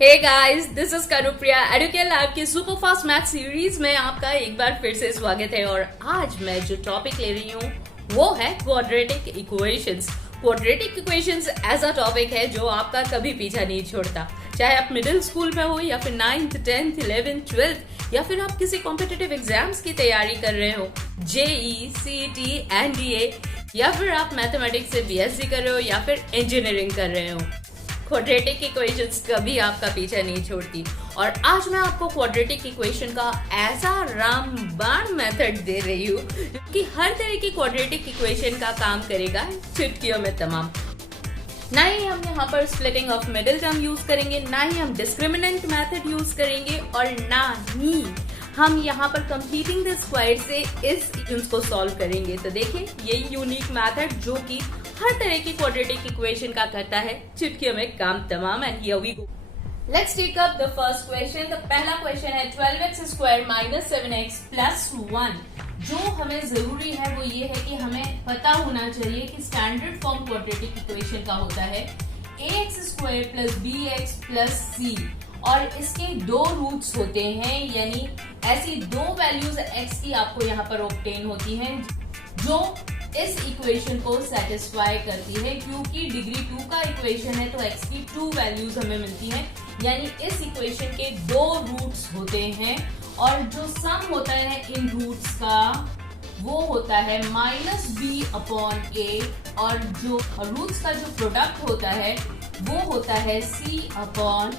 Hey guys, this is Kanupriya. Educate Lab के super fast math series में आपका एक बार फिर से स्वागत है। और आज मैं जो टॉपिक ले रही हूँ वो है क्वाड्रेटिक इक्वेशंस। क्वाड्रेटिक इक्वेशंस ऐसा टॉपिक है जो आपका कभी पीछा नहीं छोड़ता, चाहे आप मिडिल स्कूल में हो या फिर 9th 10th 11th 12th या फिर आप किसी कॉम्पिटिटिव एग्जाम्स की तैयारी कर रहे हो, जेई, सीईटी, एनडीए, या फिर आप मैथमेटिक्स से बीएससी कर रहे हो या फिर इंजीनियरिंग कर रहे हो। क्वाड्रेटिक इक्वेशंस कभी आपका पीछा नहीं छोड़ती। और आज मैं आपको क्वाड्रेटिक इक्वेशन का ऐसा रामबाण मेथड दे रही हूँ कि हर तरह की क्वाड्रेटिक इक्वेशन का काम करेगा चुटकियों में तमाम। ना ही हम यहाँ पर splitting of middle term use करेंगे, ना ही हम डिस्क्रिमिनेंट मेथड यूज करेंगे, और ना ही हम यहाँ पर कंप्लीटिंग द स्क्वायर से इस इक्वेशन को सॉल्व करेंगे। तो देखिए, यही यूनिक मेथड जो कि हर तरह की क्वाड्रेटिक इक्वेशन का करता है चुटकियों में काम तमाम। And here we go, let's take up the first question. The पहला क्वेश्चन है 12x square minus 7x plus 1। जो हमें जरूरी है वो ये है कि हमें पता होना चाहिए कि स्टैंडर्ड फॉर्म क्वाड्रेटिक इक्वेशन का होता है ax square plus bx plus c, और इसके दो रूट्स होते हैं, यानी ऐसी दो वैल्यूज x की आपको यहाँ पर ऑब्टेन होती हैं जो इस इक्वेशन को सेटिस्फाई करती है। क्योंकि डिग्री 2 का इक्वेशन है तो x की 2 वैल्यूज हमें मिलती हैं, यानी इस इक्वेशन के दो रूट्स होते हैं, और जो सम होता है इन रूट्स का वो होता है माइनस बी अपॉन ए, और जो रूट्स का जो प्रोडक्ट होता है वो होता है c अपॉन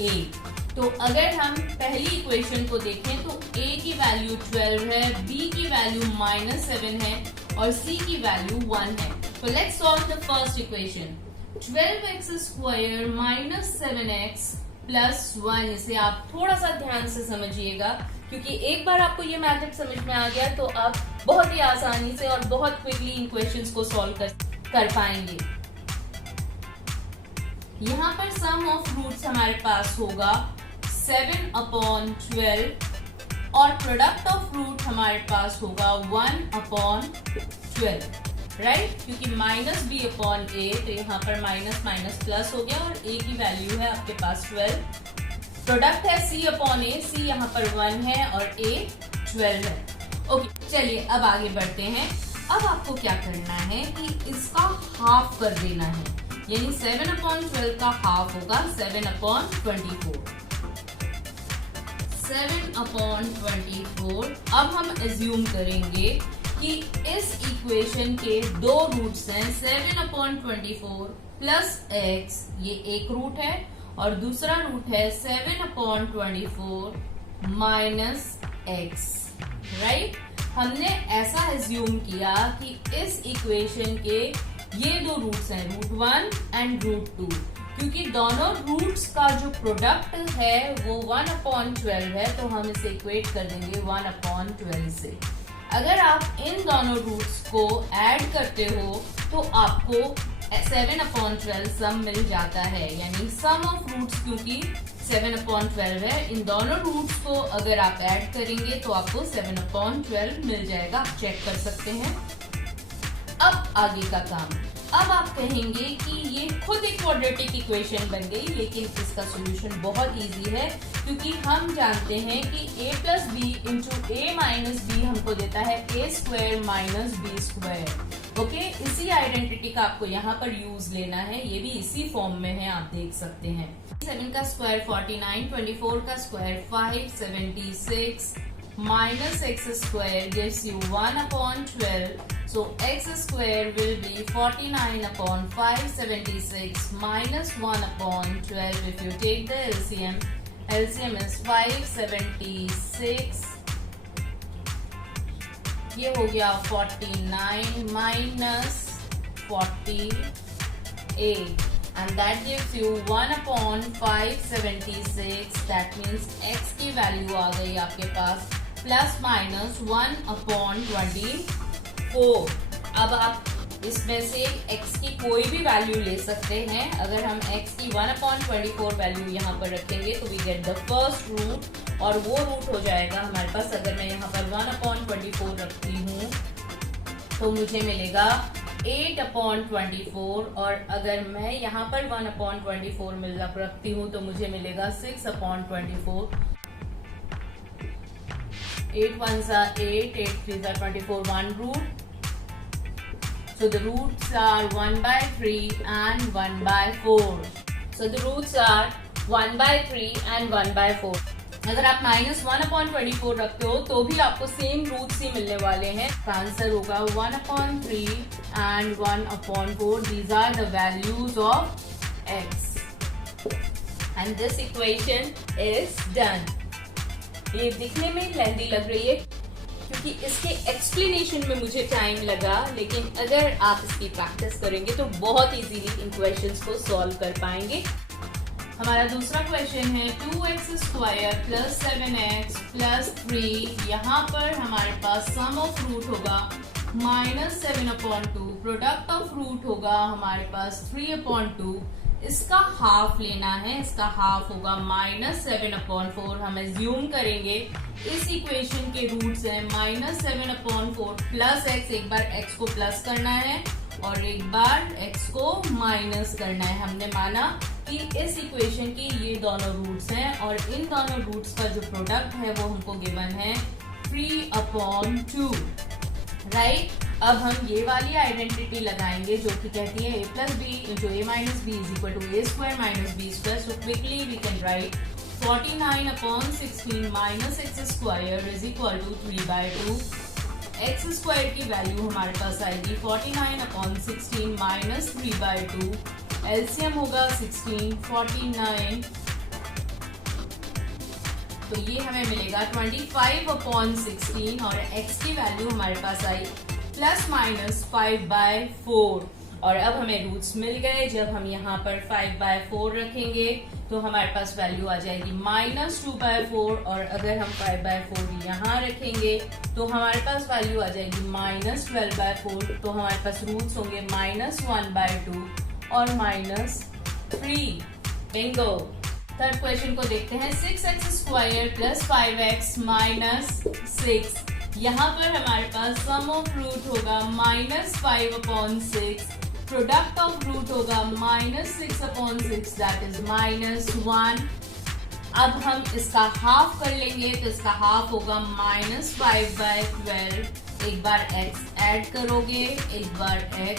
ए। तो अगर हम पहली इक्वेशन को देखें तो a की वैल्यू 12 है, b की वैल्यू माइनस 7 है और c की वैल्यू 1 है। तो let's solve the first equation. 12x square minus 7x plus 1, इसे आप थोड़ा सा ध्यान से समझिएगा, क्योंकि एक बार आपको ये मेथड समझ में आ गया तो आप बहुत ही आसानी से और बहुत क्विकली इन क्वेश्चंस को सॉल्व कर पाएंगे। यहाँ पर सम ऑफ रूट्स हमारे पास होगा 7 अपॉन 12, और प्रोडक्ट ऑफ रूट हमारे पास होगा 1 अपॉन 12, राइट? क्योंकि माइनस बी अपॉन ए, तो यहाँ पर माइनस माइनस प्लस हो गया, और a की वैल्यू है आपके पास 12। प्रोडक्ट है c अपॉन ए, c यहाँ पर 1 है और a 12 है। ओके, चलिए अब आगे बढ़ते हैं। अब आपको क्या करना है कि इसका हाफ कर देना है, यानी 7 अपॉन 12 का हाफ होगा 7 अपॉन 24। 7 अपॉन 24। अब हम एज्यूम करेंगे कि इस इक्वेशन के दो रूट्स हैं, 7 अपॉन 24 प्लस x, ये एक रूट है, और दूसरा रूट है 7 अपॉन 24 माइनस x, राइट? हमने ऐसा एज्यूम किया कि इस इक्वेशन के ये दो रूट्स हैं, रूट 1 एंड रूट 2, क्योंकि दोनों रूट्स का जो प्रोडक्ट है वो 1 अपॉन 12 है, तो हम इसे इक्वेट कर देंगे 1 अपॉन 12 से। अगर आप इन दोनों रूट्स को ऐड करते हो तो आपको 7 अपॉन 12 सम मिल जाता है, यानी सम ऑफ रूट्स, क्योंकि 7 अपॉन 12 है, इन दोनों रूट्स को अगर आप ऐड करेंगे तो आपको 7 अपॉन 12 मिल जाएगा। आप चेक कर सकते हैं। अब आगे का काम, अब आप कहेंगे कि ये खुद एक क्वाड्रेटिक इक्वेशन बन गई, लेकिन इसका सॉल्यूशन बहुत इजी है, क्योंकि हम जानते हैं कि a plus B into A minus B हमको देता है a square minus B square. Okay, इसी आइडेंटिटी का आपको यहाँ पर यूज लेना है, ये भी इसी फॉर्म में है, आप देख सकते हैं। 7 का स्क्वायर 49, 24 का square 5, 76 minus x square gives you 1 upon 12. So x square will be 49 upon 576 minus 1 upon 12. If you take the LCM, LCM is 576. ये हो गया 49 minus 48. And that gives you 1 upon 576. That means x की value आ गई आपके पास plus minus 1 upon 24। अब आप इसमें से x की कोई भी वैल्यू ले सकते हैं। अगर हम x की 1 अपॉन 24 वैल्यू यहाँ पर रखेंगे तो we get the first root, और वो रूट हो जाएगा हमारे पास, अगर मैं यहाँ पर 1 अपॉन 24 रखती हूँ तो मुझे मिलेगा 8/24 और अगर मैं यहाँ पर 1/24 मिल रखती हूँ तो मुझे मिलेगा 6/24. 8 1s are 8, 8 3s are 24, 1 root. So the roots are 1/3 and 1/4. So the roots are 1/3 and 1/4. अगर आप -1/24 रखते हो तो भी आपको सेम रूट्स ही मिलने वाले हैं. आंसर होगा 1/3 and 1/4. These are the values of x. And this equation is done. ये दिखने में लेंथी लग रही है क्योंकि इसके एक्सप्लेनेशन में मुझे टाइम लगा, लेकिन अगर आप इसकी प्रैक्टिस करेंगे तो बहुत इजीली इन क्वेश्चंस को सॉल्व कर पाएंगे. हमारा दूसरा क्वेश्चन है 2x² + 7x + 3. यहाँ पर हमारे पास सम ऑफ रूट होगा -7/2. प्रोडक्ट ऑफ रूट होगा हमारे पास 3/2. इसका हाफ लेना है, इसका हाफ होगा -7/4. हम एज्यूम करेंगे इस इक्वेशन के रूट्स हैं -7/4 प्लस x. एक बार x को प्लस करना है और एक बार x को माइनस करना है. हमने माना कि इस इक्वेशन की ये दोनों रूट्स हैं और इन दोनों रूट्स का जो प्रोडक्ट है वो हमको गिवन है 3/2. राइट. अब हम ये वाली आइडेंटिटी लगाएंगे जो कि कहती है a + b × a - b = a² - b². So quickly we can write 49/16 - x² = 3/2. x² की वैल्यू हमारे पास आएगी 49/16 - 3/2. एलसीएम होगा 16, 49. तो ये हमें मिलेगा 25/16 और x की वैल्यू हमारे पास आई ±5/4. और अब हमें रूट्स मिल गए. जब हम यहाँ पर 5/4 रखेंगे तो हमारे पास वैल्यू आ जाएगी -2/4 और अगर हम 5/4 यहाँ रखेंगे तो हमारे पास वैल्यू आ जाएगी -12/4. तो हमारे पास रूट्स होंगे -1/2 और -3. बिंगो. थर्ड क्वेश्चन को देखते हैं. 6x² + 5x - 6. यहाँ पर हमारे पास सम ऑफ रूट होगा -5/6. प्रोडक्ट ऑफ रूट होगा -6/6 दैट इज -1. अब हम इसका हाफ कर लेंगे तो इसका हाफ होगा -5/12. एक बार x ऐड करोगे, एक बार x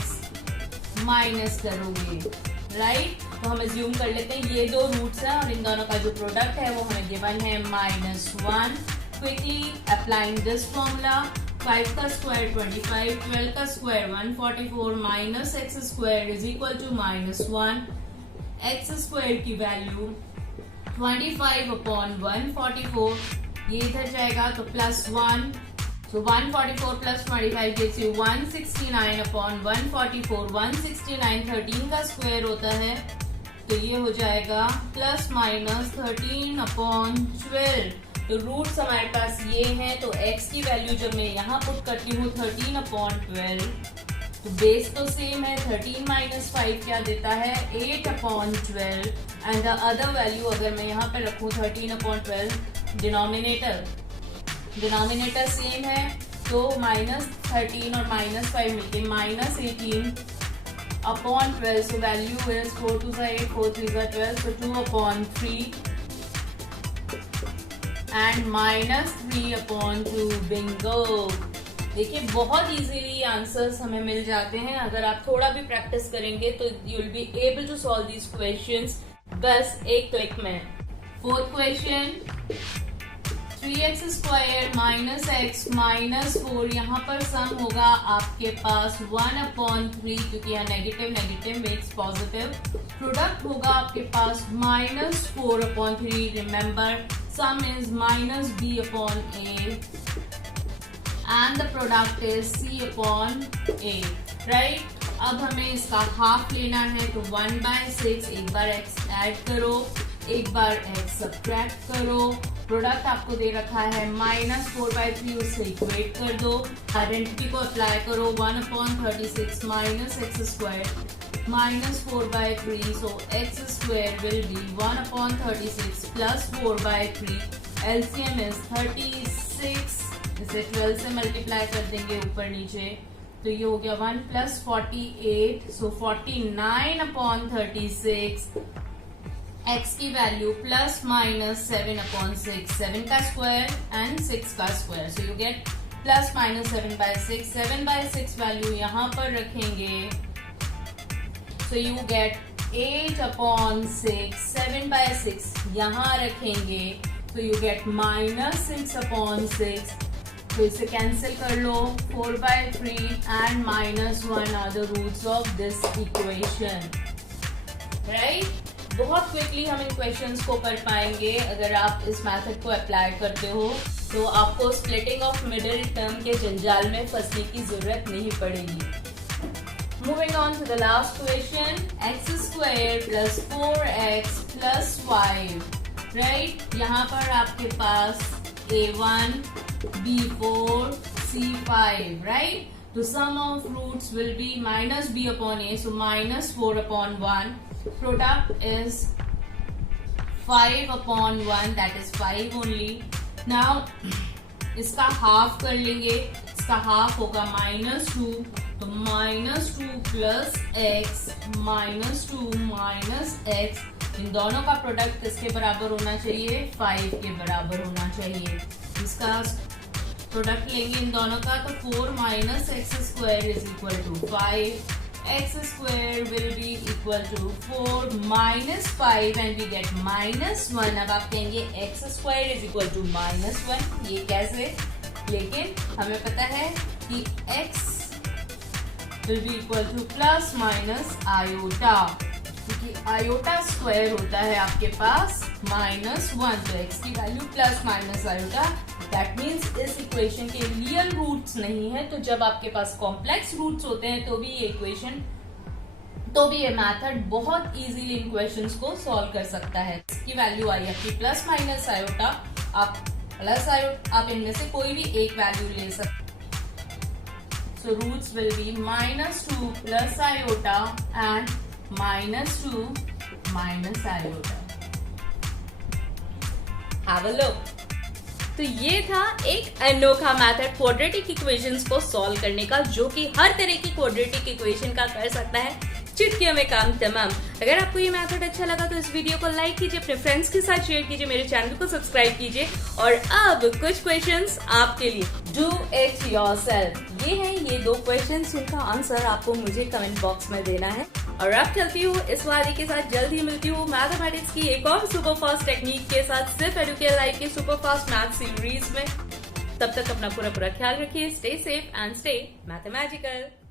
माइनस करोगे. राइट. तो हम एज्यूम कर लेते हैं ये दो रूट्स हैं और इन दोनों का जो प्रोडक्ट है वो हमें गिवन है -1. Quickly applying this formula, 5 का स्क्वायर 25, 12 का square 144 minus x square is equal to -1. x square की वैल्यू 25/144. ये इधर जाएगा तो +1. So 144 + 25 gives you 169/144. 169 13 का स्क्वायर होता है तो ये हो जाएगा ±13/12. तो रूट्स हमारे पास ये हैं. तो x की वैल्यू जब मैं यहाँ पुट करती हूँ 13/12 तो बेस तो सेम है. 13 - 5 क्या देता है 8/12 एंड द अदर वैल्यू अगर मैं यहाँ पे रखूँ 13/12 डिनोमिनेटर सेम है तो -13 और -5 मिलके -18/12. So value is 4 2s are 8, 4 3s are 12, so 2/3 and -3/2. Bingo. देखिए बहुत इजीली आंसर्स हमें मिल जाते हैं अगर आप थोड़ा भी प्रैक्टिस करेंगे तो you will be able to solve these questions बस एक क्लिक में. Fourth question 3x² - x - 4. यहाँ पर सम होगा आपके पास 1/3 क्योंकि यहाँ negative negative makes positive. Product होगा आपके पास -4/3. Remember sum is -b/a and the product is c/a. Right. अब हमें इसका हाफ लेना है तो 1/6. एक बार x ऐड करो, एक बार x सब्ट्रैक्ट करो. प्रोडक्ट आपको दे रखा है -4/3. उससे इक्वेट कर दो. आइडेंटिटी को अप्लाई करो 1/36 - x² -4/3. So x² will be 1/36 + 4/3. LCM is 36. इसे 12 से मल्टीप्लाई कर देंगे ऊपर नीचे तो ये हो गया 1 + 48, सो 49/36 x की वैल्यू ±7/6, 7 का स्क्वायर एंड 6 का square, so you get ±7/6, 7/6 value यहाँ पर रखेंगे, सो यू गेट 8/6, 7/6 यहाँ रखेंगे, तो यू गेट -6/6, तो इसे कैंसिल कर लो, 4/3 and -1 are the roots of this equation, right. बहुत क्विकली हम इन क्वेश्चंस को कर पाएंगे अगर आप इस मेथड को अप्लाई करते हो, तो आपको स्प्लिटिंग ऑफ मिडिल टर्म के जंजाल में फंसने की जरूरत नहीं पड़ेगी। Moving on to the last question, x² + 4x + 5, right. यहाँ पर आपके पास a1, b4, c5, right? The sum of roots will be -b/a, so -4/1. Product is 5/1, that is 5 only. Now इसका हाफ कर लेंगे, इसका हाफ होगा -2, तो -2 + x -2 - x, इन दोनों का प्रोडक्ट किसके बराबर होना चाहिए? 5 के बराबर होना चाहिए। इसका प्रोडक्ट लेंगे इन दोनों का, तो 4 - x² = 5, x² will be equal to 4 - 5 and we get -1। अब आप कहेंगे x² = -1, ये कैसे? लेकिन हमें पता है कि x will be equal to ± iota, क्योंकि आयोटा स्क्वायर होता है आपके पास -1, तो x की वैल्यू ± आयोटा। दैट मीन्स इस इक्वेशन के रियल रूट्स नहीं है, तो जब आपके पास कॉम्प्लेक्स रूट्स होते हैं तो भी ये इक्वेशन, तो भी ये मेथड बहुत इजीली इन क्वेश्चंस को सॉल्व कर सकता है। इसकी वैल्यू आई आपकी ± आयोटा, आप प्लस आयोटा, आप इनमें से कोई भी एक वैल्यू ले सकते। So roots will be -2 + iota and -2 - iota. Have a look. तो ये था एक अनोखा मेथड क्वाड्रेटिक इक्वेशंस को सॉल्व करने का, जो कि हर तरह की क्वाड्रेटिक इक्वेशन का कर सकता है चुटकियों में काम तमाम। अगर आपको ये मेथड अच्छा लगा तो इस वीडियो को लाइक कीजिए, अपने फ्रेंड्स के साथ शेयर कीजिए, मेरे चैनल को सब्सक्राइब कीजिए। और अब कुछ क्वेश्चंस आपके लिए, डू इट योरसेल्फ। ये हैं ये 2 क्वेश्चंस जिनका आंसर आपको मुझे कमेंट बॉक्स में देना है। और अब चलती हूँ इस वाले के साथ, जल्द ही मिलती हूँ मैथमेटिक्स की एक और सुपर फास्ट टेक्निक के साथ, सिर्फ एडुकेयर लाइव के सुपर फास्ट मैथ सीरीज में। तब तक अपना पूरा ख्याल रखिए, stay safe and stay mathematical.